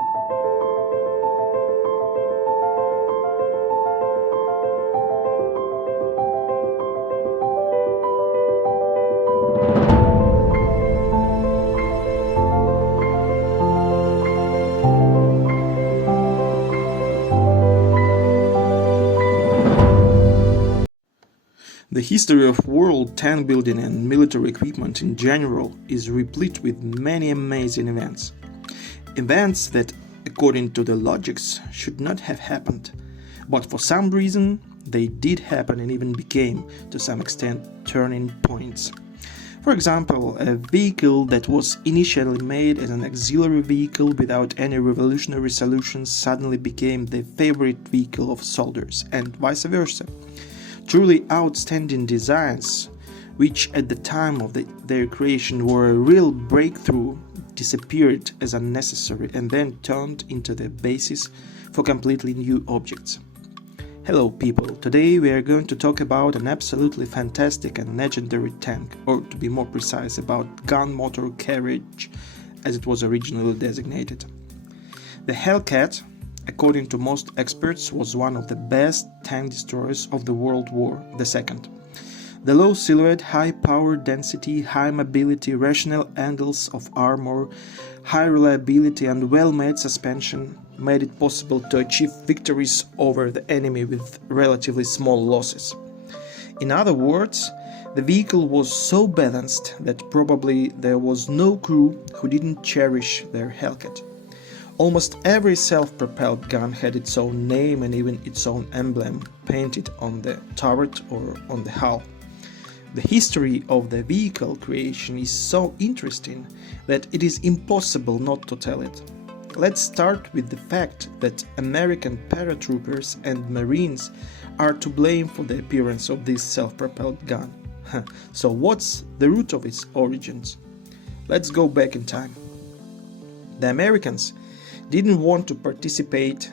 The history of world tank building and military equipment in general is replete with many amazing events. Events that, according to the logics, should not have happened, but for some reason they did happen and even became, to some extent, turning points. For example, a vehicle that was initially made as an auxiliary vehicle without any revolutionary solutions suddenly became the favorite vehicle of soldiers, and vice versa. Truly outstanding designs, which at the time of their creation were a real breakthrough, disappeared as unnecessary and then turned into the basis for completely new objects. Hello people, today we are going to talk about an absolutely fantastic and legendary tank, or to be more precise, about gun motor carriage as it was originally designated. The Hellcat, according to most experts, was one of the best tank destroyers of the World War II. The low silhouette, high power density, high mobility, rational angles of armor, high reliability and well-made suspension made it possible to achieve victories over the enemy with relatively small losses. In other words, the vehicle was so balanced that probably there was no crew who didn't cherish their Hellcat. Almost every self-propelled gun had its own name and even its own emblem painted on the turret or on the hull. The history of the vehicle creation is so interesting that it is impossible not to tell it. Let's start with the fact that American paratroopers and Marines are to blame for the appearance of this self-propelled gun. So what's the root of its origins? Let's go back in time. The Americans didn't want to participate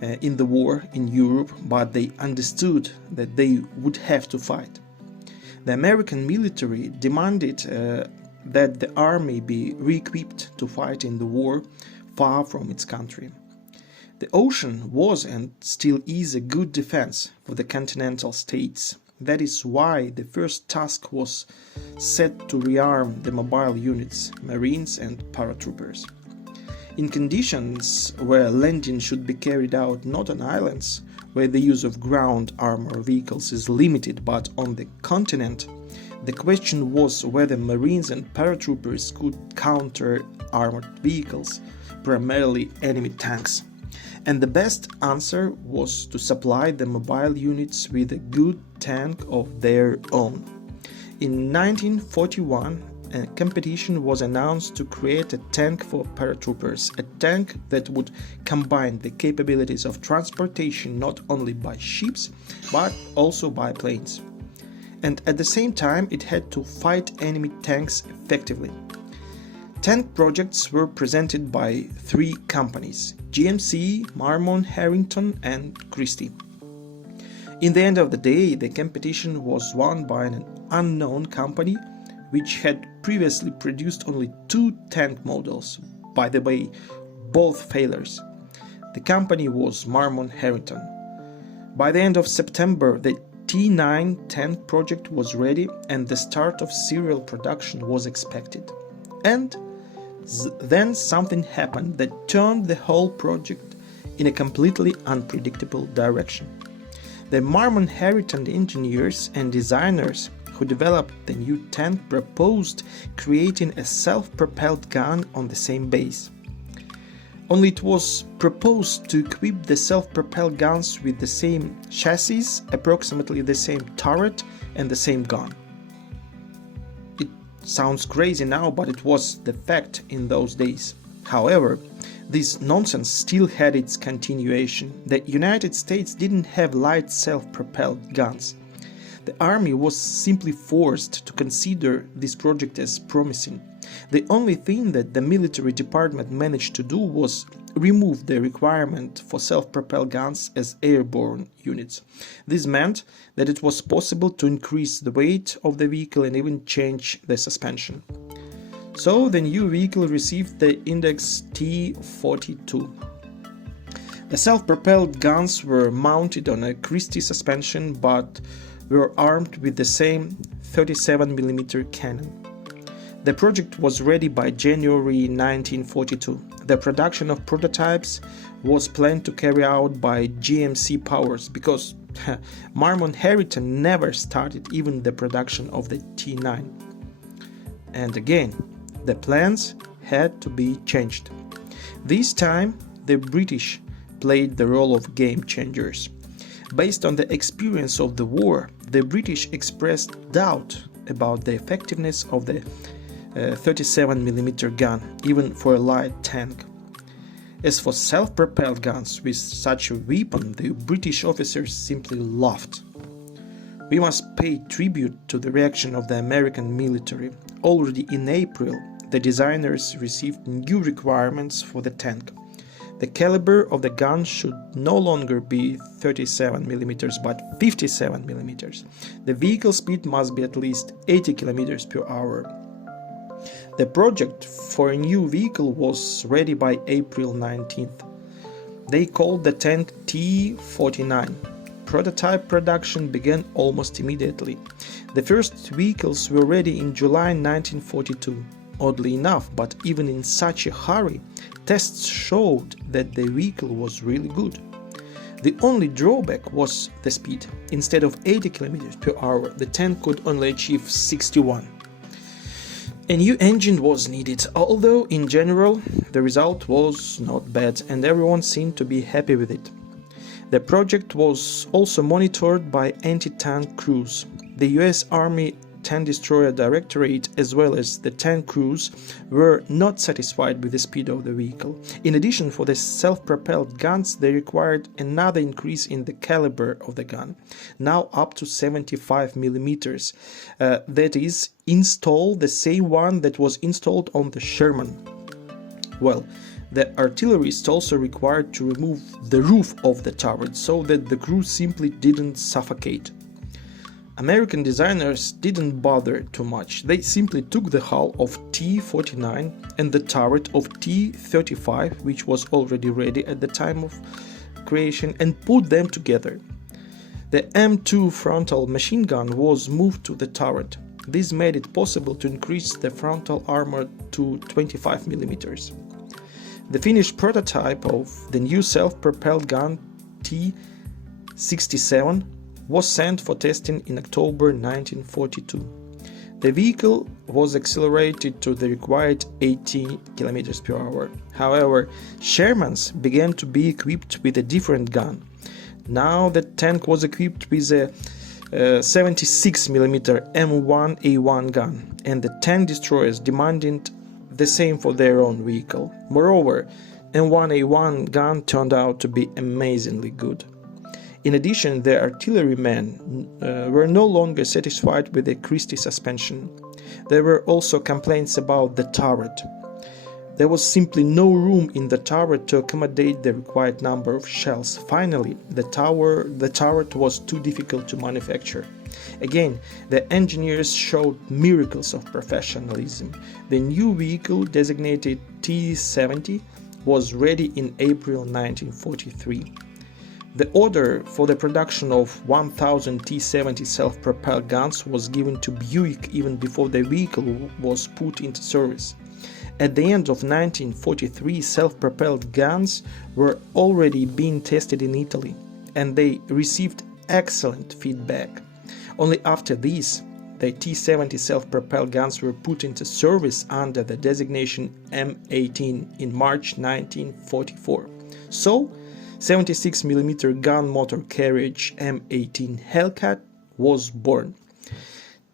in the war in Europe, but they understood that they would have to fight. The American military demanded that the army be re-equipped to fight in the war far from its country. The ocean was and still is a good defense for the continental states. That is why the first task was set to rearm the mobile units, Marines and paratroopers. In conditions where landing should be carried out not on islands, where the use of ground armor vehicles is limited, but on the continent, the question was whether Marines and paratroopers could counter armored vehicles, primarily enemy tanks. And the best answer was to supply the mobile units with a good tank of their own. In 1941, a competition was announced to create a tank for paratroopers, a tank that would combine the capabilities of transportation not only by ships, but also by planes. And at the same time, it had to fight enemy tanks effectively. Tank projects were presented by three companies: GMC, Marmon, Harrington, and Christie. In the end of the day, the competition was won by an unknown company which had previously produced only two tank models, by the way, both failures. The company was Marmon Harrington. By the end of September, the T9 tank project was ready and the start of serial production was expected. And then something happened that turned the whole project in a completely unpredictable direction. The Marmon Harrington engineers and designers who developed the new tank proposed creating a self-propelled gun on the same base. Only it was proposed to equip the self-propelled guns with the same chassis, approximately the same turret and the same gun. It sounds crazy now, but it was the fact in those days. However, this nonsense still had its continuation. The United States didn't have light self-propelled guns. The army was simply forced to consider this project as promising. The only thing that the military department managed to do was remove the requirement for self-propelled guns as airborne units. This meant that it was possible to increase the weight of the vehicle and even change the suspension. So the new vehicle received the index T42. The self-propelled guns were mounted on a Christie suspension but were armed with the same 37mm cannon. The project was ready by January 1942. The production of prototypes was planned to carry out by GMC Powers because Marmon Harrington never started even the production of the T9. And again, the plans had to be changed. This time, the British played the role of game changers. Based on the experience of the war, the British expressed doubt about the effectiveness of the 37mm gun, even for a light tank. As for self-propelled guns with such a weapon, the British officers simply laughed. We must pay tribute to the reaction of the American military. Already in April, the designers received new requirements for the tank. The caliber of the gun should no longer be 37mm but 57mm. The vehicle speed must be at least 80 km per hour. The project for a new vehicle was ready by April 19th. They called the tank T49. Prototype production began almost immediately. The first vehicles were ready in July 1942. Oddly enough, but even in such a hurry, tests showed that the vehicle was really good. The only drawback was the speed. Instead of 80 km per hour, the tank could only achieve 61. A new engine was needed, although in general the result was not bad and everyone seemed to be happy with it. The project was also monitored by anti-tank crews. The US Army Tank Destroyer Directorate as well as the tank crews were not satisfied with the speed of the vehicle. In addition, for the self-propelled guns, they required another increase in the caliber of the gun, now up to 75mm. That is, install the same one that was installed on the Sherman. Well, the artillerists also required to remove the roof of the turret so that the crew simply didn't suffocate. American designers didn't bother too much. They simply took the hull of T-49 and the turret of T-35, which was already ready at the time of creation, and put them together. The M2 frontal machine gun was moved to the turret. This made it possible to increase the frontal armor to 25mm. The finished prototype of the new self-propelled gun T-67 was sent for testing in October 1942. The vehicle was accelerated to the required 80 km per hour. However, Shermans began to be equipped with a different gun. Now the tank was equipped with a 76mm M1A1 gun, and the tank destroyers demanded the same for their own vehicle. Moreover, M1A1 gun turned out to be amazingly good. In addition, the artillerymen were no longer satisfied with the Christie suspension. There were also complaints about the turret. There was simply no room in the turret to accommodate the required number of shells. Finally, the turret was too difficult to manufacture. Again, the engineers showed miracles of professionalism. The new vehicle, designated T-70, was ready in April 1943. The order for the production of 1,000 T-70 self-propelled guns was given to Buick even before the vehicle was put into service. At the end of 1943, self-propelled guns were already being tested in Italy, and they received excellent feedback. Only after this, the T-70 self-propelled guns were put into service under the designation M18 in March 1944. So, 76mm gun motor carriage M18 Hellcat was born.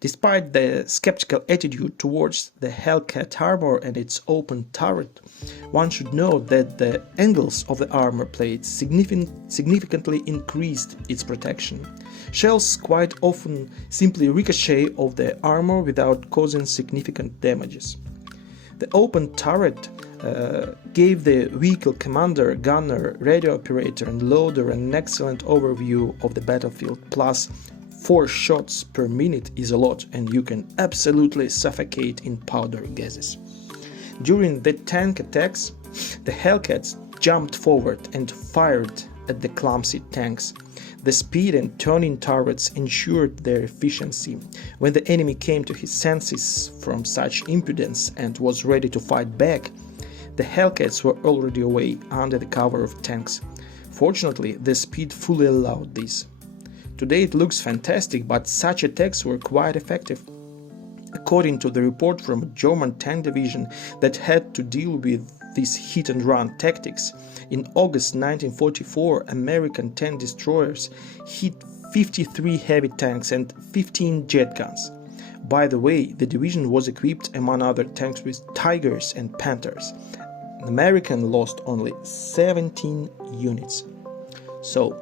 Despite the skeptical attitude towards the Hellcat armor and its open turret, one should note that the angles of the armor plates significantly increased its protection. Shells quite often simply ricochet off the armor without causing significant damages. The open turret gave the vehicle commander, gunner, radio operator and loader an excellent overview of the battlefield. Plus, 4 shots per minute is a lot, and you can absolutely suffocate in powder gases. During the tank attacks, the Hellcats jumped forward and fired at the clumsy tanks. The speed and turning turrets ensured their efficiency. When the enemy came to his senses from such impudence and was ready to fight back, the Hellcats were already away under the cover of tanks. Fortunately, the speed fully allowed this. Today it looks fantastic, but such attacks were quite effective. According to the report from a German tank division that had to deal with these hit-and-run tactics, in August 1944, American tank destroyers hit 53 heavy tanks and 15 jet guns. By the way, the division was equipped, among other tanks, with Tigers and Panthers. The American lost only 17 units. So,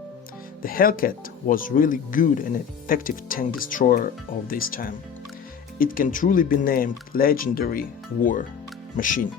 the Hellcat was really good and effective tank destroyer of this time. It can truly be named legendary war machine.